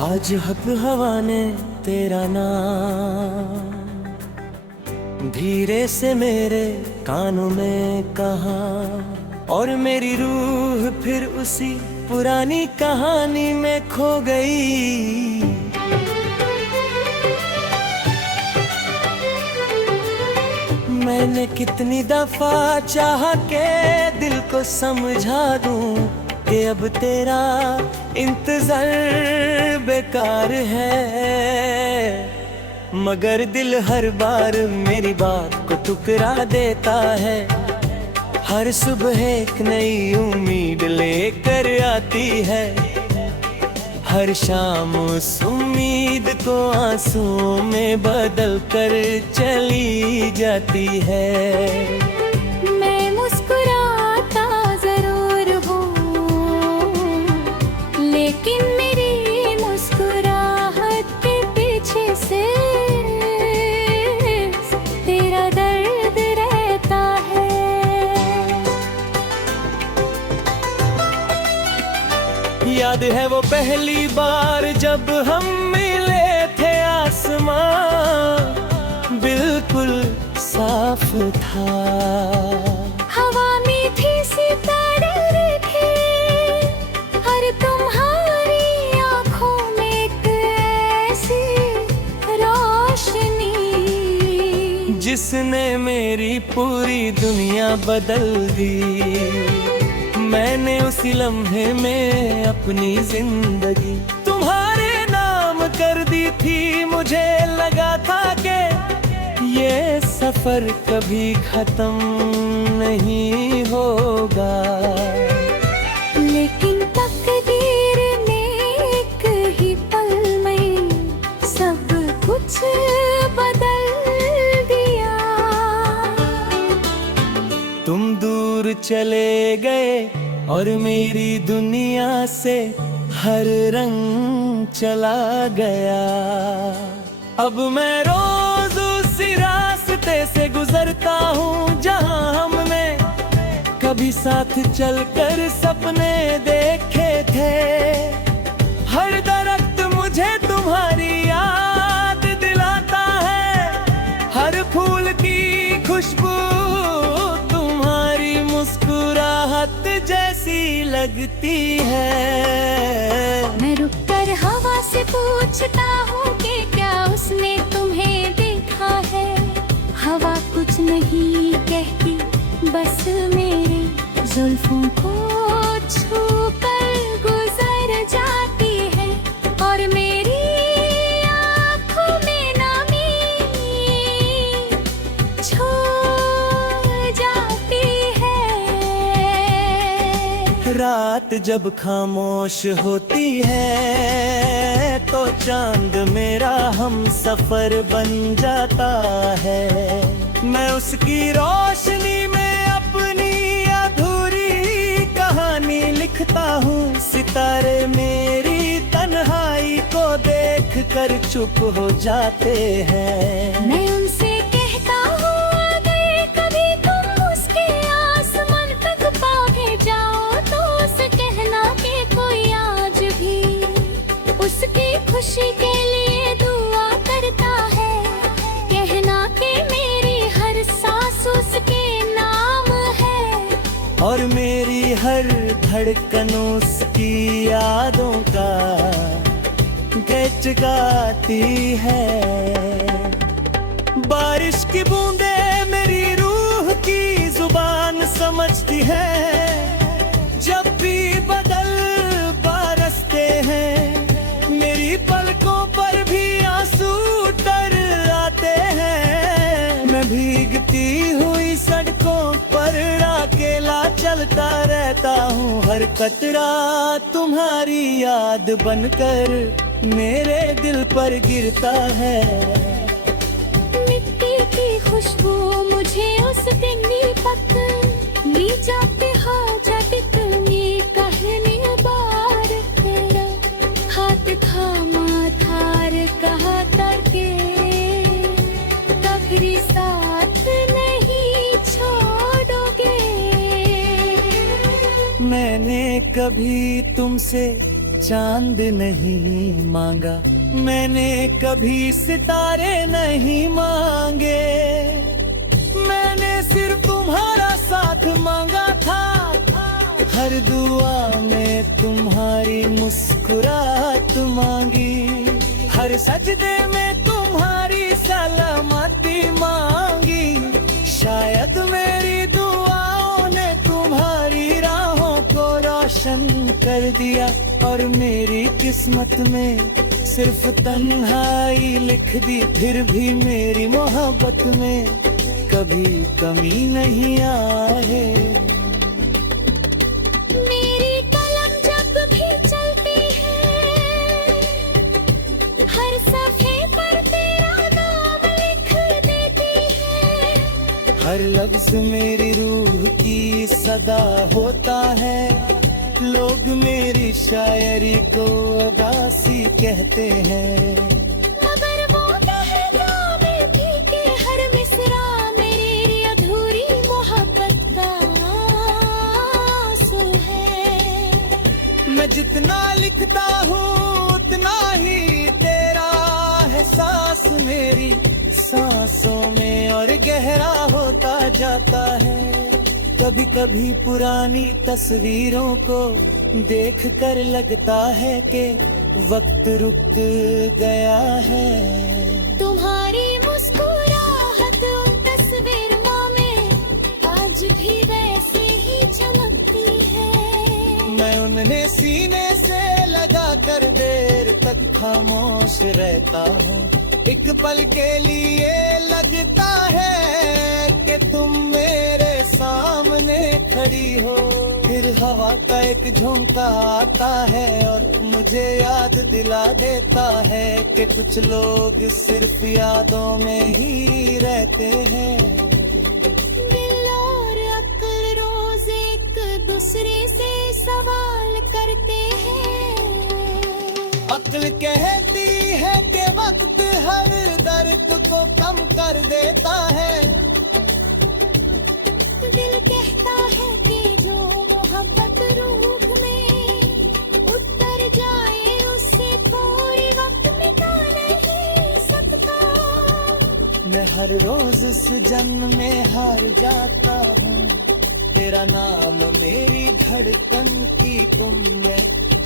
आज हक हवा ने तेरा नाम धीरे से मेरे कानों में कहा, और मेरी रूह फिर उसी पुरानी कहानी में खो गई। मैंने कितनी दफा चाहा के दिल को समझा दूं कि अब तेरा इंतजार बेकार है, मगर दिल हर बार मेरी बात को ठुकरा देता है। हर सुबह एक नई उम्मीद लेकर आती है, हर शाम उस उम्मीद को आंसुओं में बदल कर चली जाती है। मैं मुस्कुराता जरूर हूँ, लेकिन मेरी मुस्कुराहट के पीछे से तेरा दर्द रहता है। याद है वो पहली बार जब हम मिले थे, आसमां बिल्कुल साफ था, हवा मीठी सितारे थे, हर तुम्हारी आँखों में एक ऐसी रोशनी जिसने मेरी पूरी दुनिया बदल दी। मैंने उसी लम्हे में अपनी जिंदगी तुम्हारे नाम कर दी थी। मुझे लगा था कि ये सफर कभी खत्म नहीं होगा, लेकिन तकदीर ने एक ही पल में सब कुछ बदल दिया। तुम दूर चले गए और मेरी दुनिया से हर रंग चला गया। अब मैं रोज उसी रास्ते से गुजरता हूँ जहाँ हमने कभी साथ चलकर सपने देखे थे। हर दरख्त मुझे तुम्हारी याद दिलाता है, हर फूल की खुशबू तुम्हारी मुस्कुराहट जैसी लगती है। मैं रुक कर हवा से पूछता हूँ कि क्या उसने तुम्हें देखा है। हवा कुछ नहीं कहती, बस मेरी जुल्फों को छू कर गुजर जाती है, और मेरी आँखों में नमी छू जाती है। रात जब खामोश होती है तो चांद मेरा हम सफर बन जाता है। मैं उसकी रोशनी में अपनी अधूरी कहानी लिखता हूँ। सितारे मेरी तन्हाई को देख कर चुप हो जाते हैं। मैं उनसे कहता हूँ अगर कभी तुम उसके आसमान तक पहुँच जाओ तो उसे कहना कि कोई आज भी उसकी खुशी के लिए दुआ करता है। कहना कि मेरी हर सांस उसके नाम है, और मेरी हर धड़कन उसकी यादों का गीत गाती है। बारिश की बूंदें मेरी रूह की जुबान समझती है। जब भी बदल बरसते हैं मेरी पलकों पर भी आंसू तर आते हैं। मैं भीगती हुई सड़कों पर अकेला चलता रहता हूँ। हर कतरा तुम्हारी याद बनकर मेरे दिल पर गिरता है। मिट्टी की खुशबू मुझे उस दिन पक ली जाते हो जब तुम्हें कहने बार तेरा हाथ थामा थार कहा करके कभी तुमसे चांद नहीं मांगा, मैंने कभी सितारे नहीं मांगे, मैंने सिर्फ तुम्हारा साथ मांगा था। हर दुआ में तुम्हारी मुस्कुराहट मांगी, हर सजदे में तुम्हारी सलामती मांगी। शायद मेरी दुआओं ने तुम्हारी राहों को रोशन कर दिया, और मेरी किस्मत में सिर्फ तन्हाई लिख दी। फिर भी मेरी मोहब्बत में कभी कमी नहीं आए। मेरी कलम जब भी चलती है, हर सफ़े पर तेरा नाम लिख देती है। हर लफ्ज मेरी रूह की सदा होता है, लोग मेरी शायरी को अदासी कहते हैं। मगर वो कहता मैं थी कि हर मिसरा मेरी अधूरी मोहब्बत का आंसू है। मैं जितना लिखता हूँ उतना ही तेरा एहसास मेरी सांसों में और गहरा होता जाता है। कभी कभी पुरानी तस्वीरों को देख कर लगता है कि वक्त रुक गया है। तुम्हारी मुस्कुराहट उन तस्वीरों में आज भी वैसे ही चमकती है। मैं उन्हें सीने से लगा कर देर तक खामोश रहता हूँ। एक पल के लिए लगता है कि तुम मेरे सामने खड़ी हो। फिर हवा का एक झोंका आता है और मुझे याद दिला देता है कि कुछ लोग सिर्फ यादों में ही रहते हैं। दिल और अक्ल रोज एक दूसरे से सवाल करते हैं। अक्ल कहती है कि वक्त हर दर्द को कम कर देता है। दिल कहता है कि जो मोहब्बत रूह में उतर जाए उससे कोई वक्त मिटा नहीं सकता। मैं हर रोज इस जन्म में हार जाता हूँ। तेरा नाम मेरी धड़कन की तुम में